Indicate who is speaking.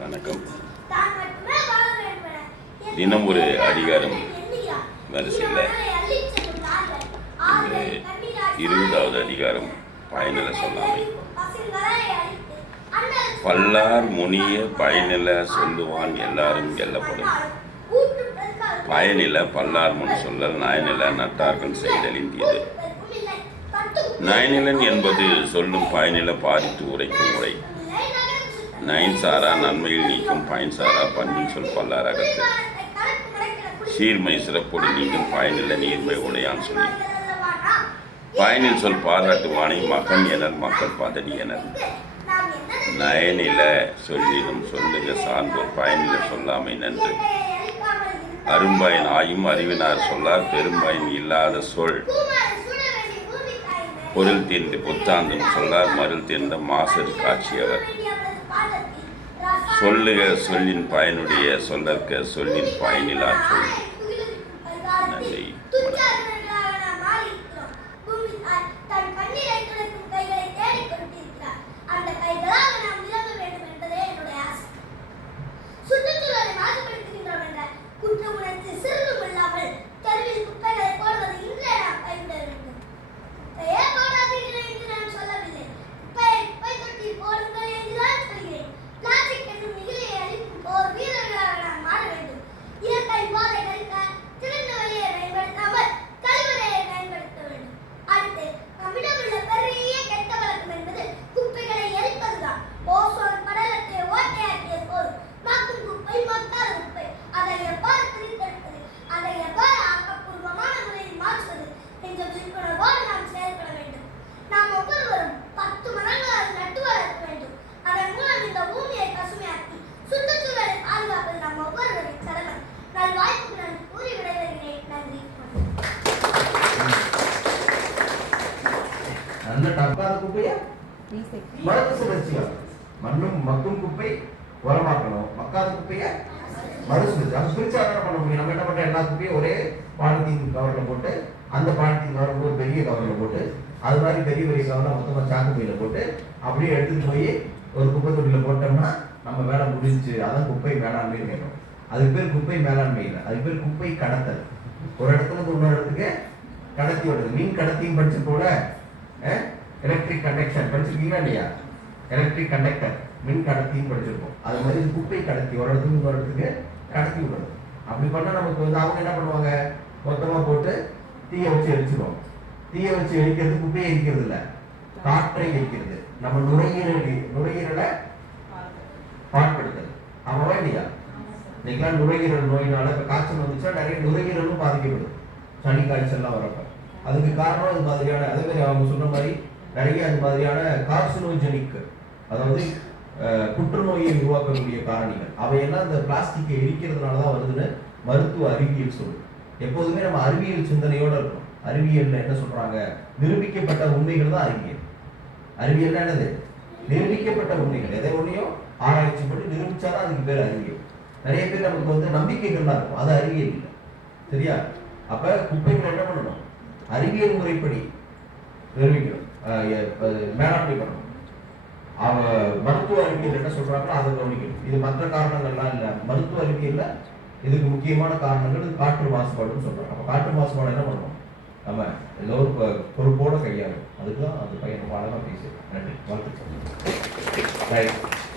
Speaker 1: வணக்கம். தினம் ஒரு அதிகாரம் வரிசையில் இருபதாவது அதிகாரம் பயனில சொல்லாமை. பல்லார் முனிய பயனில சொல்லுவான் எல்லாரும் எல்லப்படும். பயனில பல்லார் முன் சொல்லல் நாயனில நட்டார்கள் செய்தலின் தீது நயனிலன் என்பது சொல்லும் பயனில பாதித்து உரைக்கும் உரை. நயன் சாரா நன்மையில் நீக்கும் பயன் சாரா பண்பின் சொல் பல்லார் அகத்து சீர்மை சிறப்போடு நீங்கும் பயனில நீர்மை உடையான் சொல்லி பயனில் சொல் பாராட்டுவானை மகன் எனல் மக்கள் பதடி எனல் நயனில சொல்லிடும் சொல்லுக சான்றோர் பயனில சொல்லாமை நன்று. அரும்பயன் ஆயும் அறிவினார் சொல்லார் பெரும்பயன் இல்லாத சொல். பொருள் தீர்ந்து புத்தாந்தும் சொல்லார் மருள் தீர்ந்த மாசர் காட்சியவர். சொல்லுக சொல்லின் பயனுடைய சொல்லற்க சொல்லின் பயனிலா சொல் நன்றி
Speaker 2: சுற்றுச்சூழலை மாசுபடுத்துகின்றோம் என்ற குற்ற உணர்ச்சி சிறிதும் இல்லாமல் தெருவில் குப்பைகளை போடுவது இன்றே நாம் கைவிட வேண்டும் குப்பையே போடாதீர்கள் என்று நான் சொல்லவில்லை குப்பையை குப்பை தொட்டியில் போடுங்கள் என்று தான் சொல்கிறேன் பிளாஸ்டிக் என்னும் நெகிழியை அழிக்கும் போர் வீரர்களாக நாம் மாற வேண்டும் இயற்கை போதை கழிக்க திறந்த வழியை பயன்படுத்தாமல் கழிவறையை பயன்படுத்த வேண்டும் அடுத்து நம்மிடம் உள்ள பெரிய கெட்ட வழக்கம் என்பது குப்பைகளை எரிப்பதுதான் ஓசோன் படலத்தை ஓட்டையாக்கிய போது மக்கும் குப்பை மக்காத குப்பை அதை எவ்வாறு பிரித்தெடுப்பது அதை எவ்வாறு ஆக்கப்பூர்வமான முறையில் மாற்றுவது என்ற விழிப்புணர்வோடு நாம் செயல்பட வேண்டும். நாம் ஒவ்வொருவரும் பத்து மரங்களால் நட்டு வளர்க்க வேண்டும். அதன் மூலம் இந்த பூமியை பசுமையாக்கி சுற்றுச்சூழலை பாதுகாப்பது நம் ஒவ்வொருவரின் கடமை. நல் வாய்ப்புக்கு நான் கூறி விடைபெறுகிறேன். நன்றி.
Speaker 3: நல்ல டப்பாத குப்பையா? மரத்து சுழற்சியா? மண்ணும் மக்கும் குப்பை உரமாக்கணும். மக்காத குப்பைய? மறுசுழற்சி. அது சுழற்சி என்ன பண்ண முடியும். நம்ம என்ன பண்றோம் எல்லா குப்பையும் ஒரே பாலித்தீன் கவர்ல போட்டு அந்த பாலித்தீன் கவர் ஒரு பெரிய கவரில் போட்டு அது மாதிரி பெரிய பெரிய கவர்ல மொத்தமாக சாக்கு போட்டு அப்படியே எடுத்துகிட்டு போய் ஒரு குப்பை தொட்டியில் போட்டோம்னா நம்ம வேலை முடிஞ்சு அதான் குப்பை மேலாண்மைன்னு கேட்டோம். அதுக்கு பேர் குப்பை மேலாண்மை இல்லை. அதுக்கு பேர் குப்பை கடத்தல். ஒரு இடத்துல இன்னொரு இடத்துக்கு கடத்தி விடுறது. மீன் கடத்தியும் படிச்சு கூட எலக்ட்ரிக் கண்டக்ஷன் படிச்சிருக்கீங்களா இல்லையா? எலக்ட்ரிக் கண்டக்டர் மின் கடத்தியும் படிச்சிருக்கோம் அது மாதிரி குப்பை கடத்தி. ஒரு இடத்துக்கு இன்னொரு இடத்துக்கு கடத்தி விடுறது. அப்படி பண்ணால் நமக்கு வந்து அவங்க என்ன பண்ணுவாங்க? மொத்தமாக போட்டு தீயை வச்சு எரிச்சிடும் தீயை வச்சு எரிக்கிறது குப்பையை எரிக்கிறது இல்ல. காற்றை எரிக்கிறது. நம்ம நுரையீரல் நுரையீரலை பாட்படுத்தல் ஆமாவா இல்லையா? இன்னைக்கெல்லாம் நுரையீரல் நோயினால இப்போ காய்ச்சல் வந்துச்சுன்னா நிறைய நுரையீரலும் பாதிக்கப்படும் சளி காய்ச்சல்லாம் வரப்ப அதுக்கு காரணம் அது மாதிரியான அதே மாதிரி அவங்க சொன்ன மாதிரி நிறைய அது மாதிரியான கார்சினோஜெனிக் அதாவது புற்றுநோயை உருவாக்கக்கூடிய காரணிகள். அவையெல்லாம் இந்த பிளாஸ்டிக்கை எரிக்கிறதுனால தான் வருதுன்னு மருத்துவ அறிவியல் சொல்லுது. எப்போதுமே நம்ம அறிவியல் சிந்தனையோட இருக்கணும். அறிவியலில் என்ன சொல்றாங்க? நிரூபிக்கப்பட்ட உண்மைகள் தான் அறிவியல். அறிவியல் என்னது? நிரூபிக்கப்பட்ட உண்மைகள். எதை ஒன்றையும் ஆராய்ச்சி பண்ணி நிரூபிச்சாதான் அதுக்கு பேர் அறிவியல். நிறைய பேர் நமக்கு வந்து நம்பிக்கைகள்லாம் இருக்கும். அது அறிவியல் இல்லை. சரியா? அப்ப குப்பைகள் என்ன பண்ணணும்? அறிவியல் முறைப்படி நிரூபிக்கணும். அது மேலாண்மை பண்ணணும். அவ மருத்துவ அறிவியல் என்ன சொல்றாங்களோ அதை கவனிக்கணும். இது மற்ற காரணங்கள்லாம் இல்லை. மருத்துவ அறிவியல்ல இதுக்கு முக்கியமான காரணங்கள் காற்று மாசுபாடுன்னு சொல்றாங்க. நம்ம காற்று மாசுபாடு என்ன பண்ணுவோம் நம்ம ஏதோ ஒரு பொ- பொறுப்போட கையாளும். அதுக்கு தான் அது பையன் ரொம்ப அழகா பேசுகிறேன் நன்றி. வாழ்த்துக்கள். ரைட்